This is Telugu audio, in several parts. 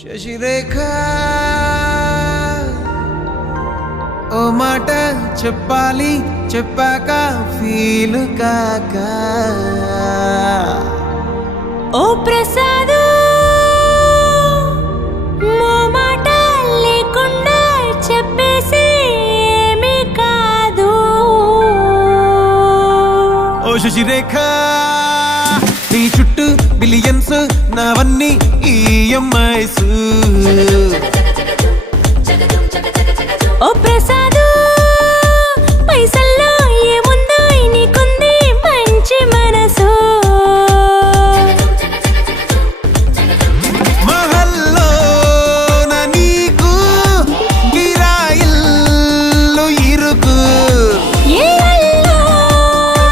శశిరేఖ ఓ మాట చెప్పాలి చెప్పాక ఫీల్ కాక ఓ ప్రసాదు మో మాట లేకుండా చెప్పేసి ఏమీ కాదు. ఓ శశిరేఖ నీ చుట్టూ బిలియన్స్ నావన్నీ ఈఎంఐస్. ఓ ప్రసాదు పైసల్లో ఏముందో నీకుంది మంచి మనసు. మహల్లో నా నీకు కిరాయిల్లు ఇరుకు. ఏళ్ళలో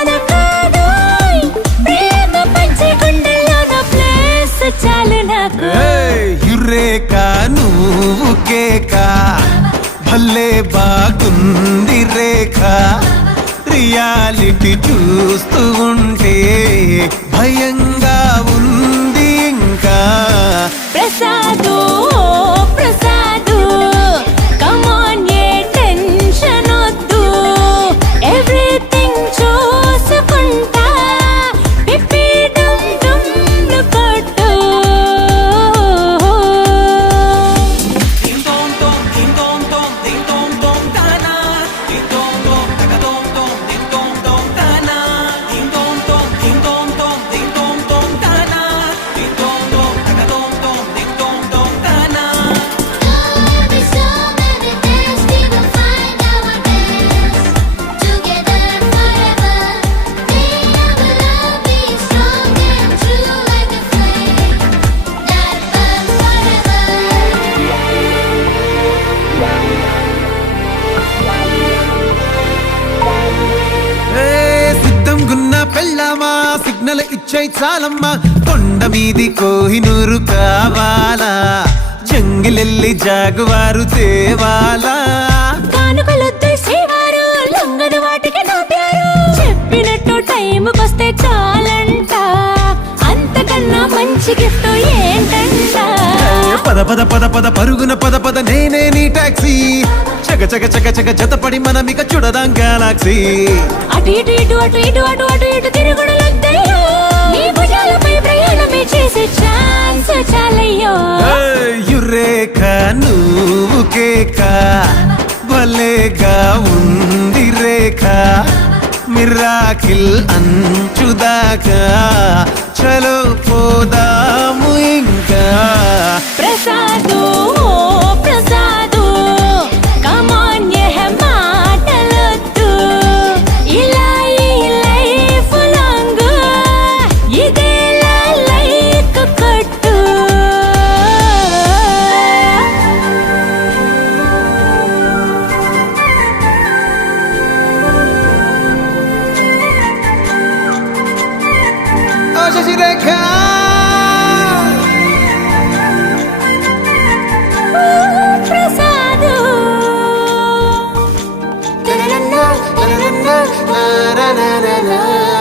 నా కాదోయ్ ప్రేమ పంచి గుండెల్లో నా ప్లేస్ చాలు నాకు. యురేక నువ్వు కేక భలే బాగుంది రేఖ. రియాలిటీ చూస్తూ ఉంటే భయంగా ఉంది ఇంకా. ప్రసాదు ప్రసాదు కమాన్ ఏ టెన్షన్ వద్దు, ఎవ్రీథింగ్ చూసుకుంటా పిప్పి డమ్ డమ్లు కొట్టు. సిద్ధం గున్న పెళ్ళామా సిగ్నల్ ఇచ్చాయి చాలమ్మా. కొండ మీది కోహినూరు కావాలా, జంగిలెల్లి జాగువారు తేవాలా. కానుకలొద్దు సేవారు లొంగని వాటికి నోటారు, చెప్పినట్టు టైంకొస్తే చాలంట, అంతకన్నా మంచి గిఫ్ట్ ఏంటంట. పద పద పద పద పరుగున పద పద నేనే నీ టాక్సీ. చక చక చక చక జతపడి మనమిక చూడదాం గెలాక్సీ. అటు ఇటు ఇటు అటు ఇటు అటు అటు ఇటు తిరుగుడులొద్దయ్యో, నీ భుజాలపై ప్రయాణమే చేసే ఛాన్స్ చాలయ్యో. యురేఖ నువ్వు కేక భలేగా ఉంది రేఖ. మిరాకిల్ అంచుదాకా చలో పోదాము ఇంకా. ప్రసాదు ప్రసాదు కమాన్ ఏ మాటలొద్దు, ఇలా ఈ లైఫ్ లాంగ్ ఇదేలా లైక్ కొట్టు. ఓ Sasirekha Prasad na na na na na na na na